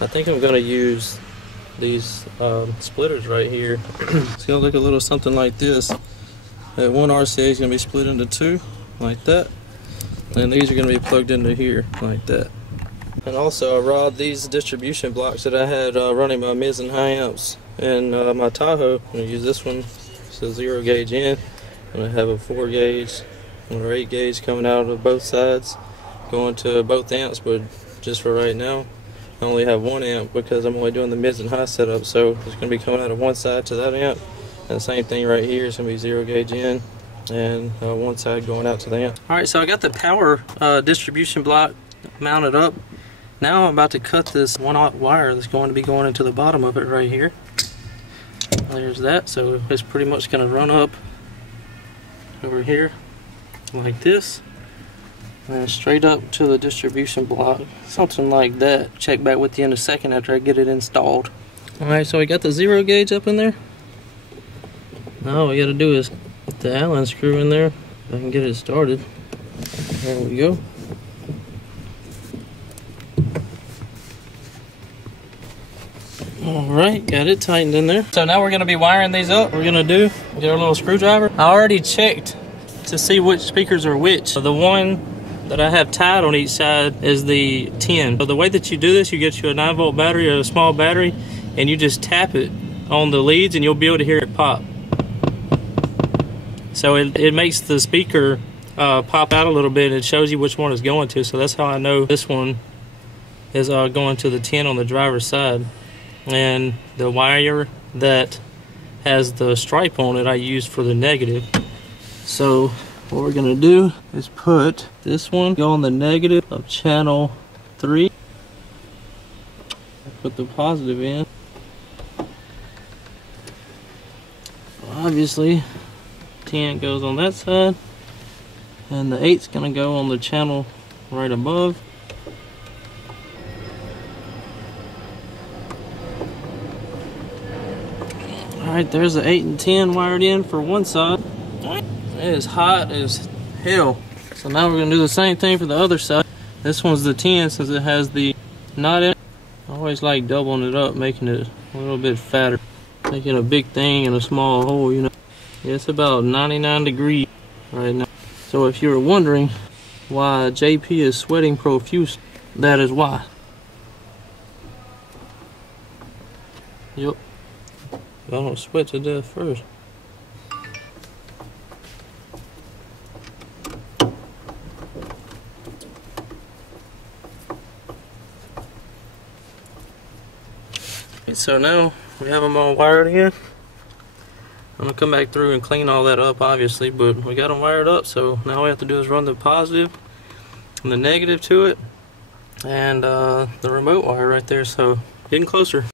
I think I'm going to use these splitters right here. It's going to look a little something like this. That one RCA is going to be split into two, like that. And these are going to be plugged into here, like that. And also I rod these distribution blocks that I had running my mids and high amps and my Tahoe. I'm going to use this one. It's a 0 gauge in. I'm going to have a 4 gauge or 8 gauge coming out of both sides, going to both amps, but just for right now I only have one amp because I'm only doing the mids and high setup, so it's going to be coming out of one side to that amp. And the same thing right here, it's going to be 0 gauge in and one side going out to the amp. Alright, so I got the power distribution block mounted up. Now I'm about to cut this 1/0 wire that's going to be going into the bottom of it right here. There's that, so it's pretty much going to run up over here like this and straight up to the distribution block, something like that. Check back with you in a second after I get it installed. Alright, so we got the 0 gauge up in there. Now all we got to do is put the Allen screw in there. I can get it started. There we go. Alright, got it tightened in there. So now we're going to be wiring these up. We're going to get our little screwdriver. I already checked to see which speakers are which. So the one that I have tied on each side is the 10. So the way that you do this, you get you a 9-volt battery or a small battery, and you just tap it on the leads and you'll be able to hear it pop. So it makes the speaker pop out a little bit, and it shows you which one it's going to. So that's how I know this one is going to the 10 on the driver's side. And the wire that has the stripe on it I use for the negative. So what we're gonna do is put this one on the negative of channel 3. Put the positive in. Obviously 10 goes on that side, and the 8's gonna go on the channel right above. Alright, there's the 8 and 10 wired in for one side. It is hot as hell. So now we're going to do the same thing for the other side. This one's the 10 since it has the knot in it. I always like doubling it up, making it a little bit fatter. Making a big thing in a small hole, you know. Yeah, it's about 99 degrees right now. So if you were wondering why JP is sweating profuse, that is why. Yep. I don't sweat to death first. Okay, so now we have them all wired in. I'm gonna come back through and clean all that up, obviously, but we got them wired up. So now all we have to do is run the positive and the negative to it, and the remote wire right there. So getting closer.